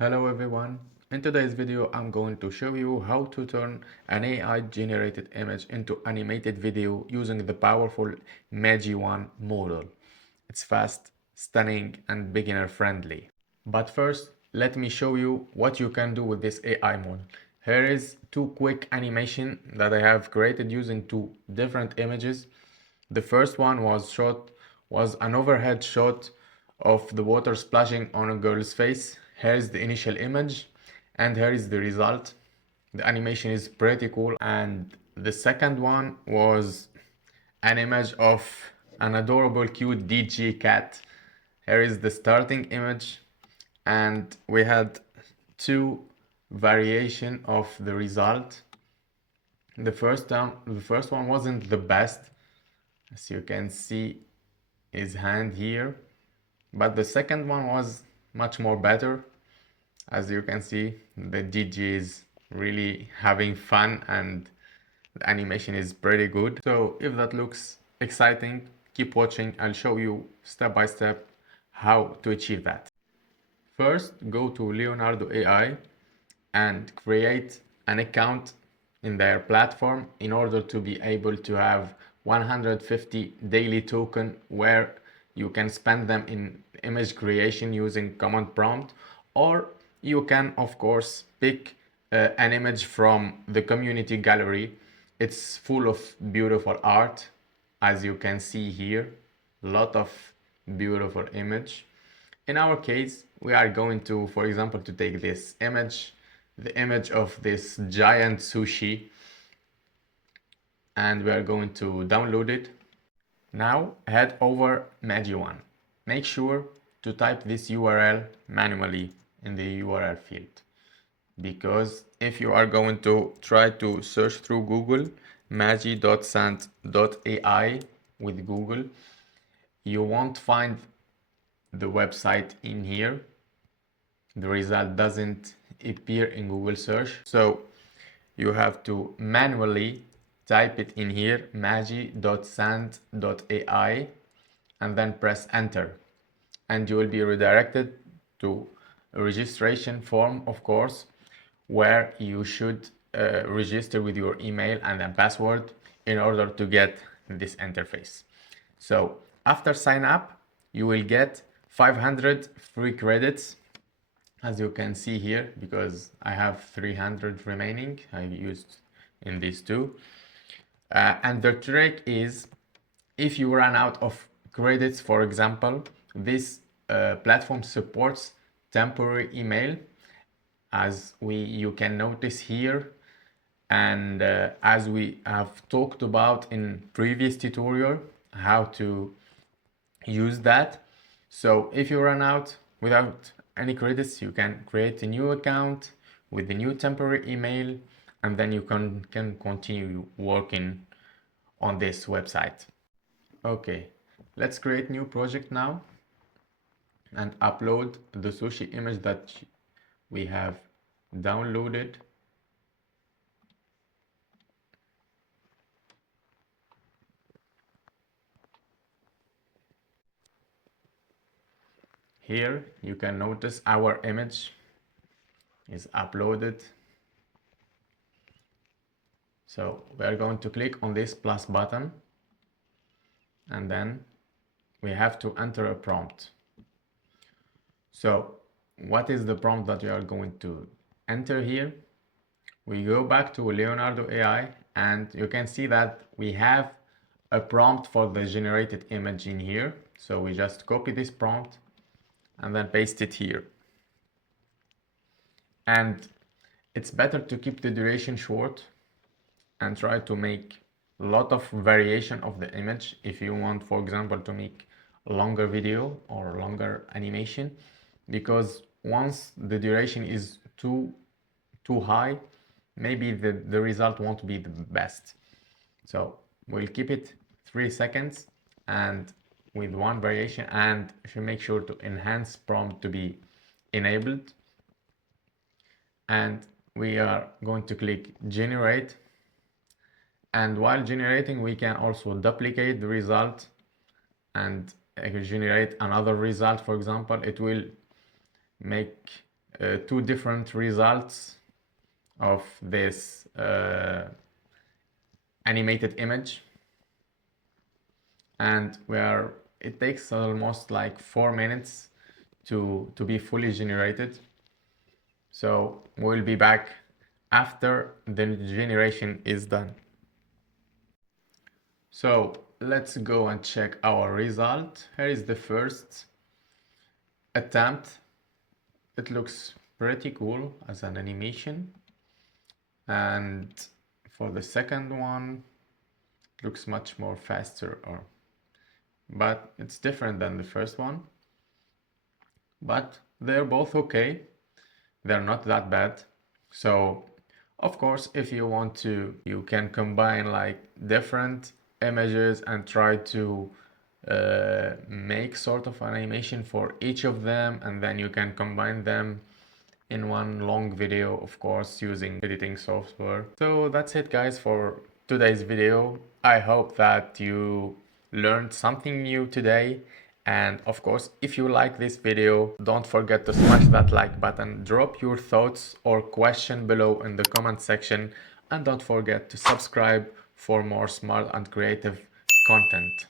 Hello everyone. In today's video, I'm going to show you how to turn an AI generated image into animated video using the powerful Magi-1 model. It's fast, stunning, and beginner friendly. But first, let me show you what you can do with this AI model. Here is two quick animation that I have created using two different images. The first one was an overhead shot of the water splashing on a girl's face. Here's the initial image and here is the result. The animation is pretty cool. And the second one was an image of an adorable cute DJ cat. Here is the starting image and we had two variation of the result. The first one wasn't the best, as you can see his hand here, but the second one was much more better. As you can see, the DJ is really having fun and the animation is pretty good. So if that looks exciting, keep watching. I'll show you step by step how to achieve that. First, go to Leonardo AI and create an account in their platform in order to be able to have 150 daily token where you can spend them in image creation using command prompt, or you can of course pick an image from the community gallery. It's full of beautiful art, as you can see here, a lot of beautiful image. In our case, we are going to, for example, to take this image, the image of this giant sushi, and we are going to download it. Now head over Magi-1. Make sure to type this URL manually in the URL field, because if you are going to try to search through Google magi.sand.ai with Google, you won't find the website in here. The result doesn't appear in Google search, so you have to manually type it in here, magi.sand.ai, and then press enter, and you will be redirected to a registration form, of course, where you should register with your email and a password in order to get this interface. So after sign up, you will get 500 free credits, as you can see here, because I have 300 remaining I used in these two. And the trick is, if you run out of credits, for example, this platform supports temporary email, as you can notice here, and as we have talked about in previous tutorial how to use that. So if you run out without any credits, you can create a new account with a new temporary email, and then you can continue working on this website. Okay, let's create new project now and upload the sushi image that we have downloaded. Here you can notice our image is uploaded. So we are going to click on this plus button, and then we have to enter a prompt. So what is the prompt that we are going to enter here? We go back to Leonardo AI and you can see that we have a prompt for the generated image in here. So we just copy this prompt and then paste it here. And it's better to keep the duration short and try to make a lot of variation of the image if you want, for example, to make a longer video or longer animation, because once the duration is too high, maybe the result won't be the best. So we'll keep it 3 seconds and with one variation, and should make sure to enhance prompt to be enabled. And we are going to click generate, and while generating we can also duplicate the result and generate another result. For example, it will make two different results of this animated image, and it takes almost like 4 minutes to be fully generated. So we'll be back after the generation is done. So let's go and check our result. Here is the first attempt. It looks pretty cool as an animation, and for the second one it looks much more faster, but it's different than the first one. But they're both okay, they're not that bad. So of course, if you want to, you can combine like different images and try to make sort of animation for each of them, and then you can combine them in one long video, of course, using editing software. So that's it, guys, for today's video. I hope that you learned something new today. And of course, if you like this video, don't forget to smash that like button, drop your thoughts or question below in the comment section, and don't forget to subscribe for more smart and creative content.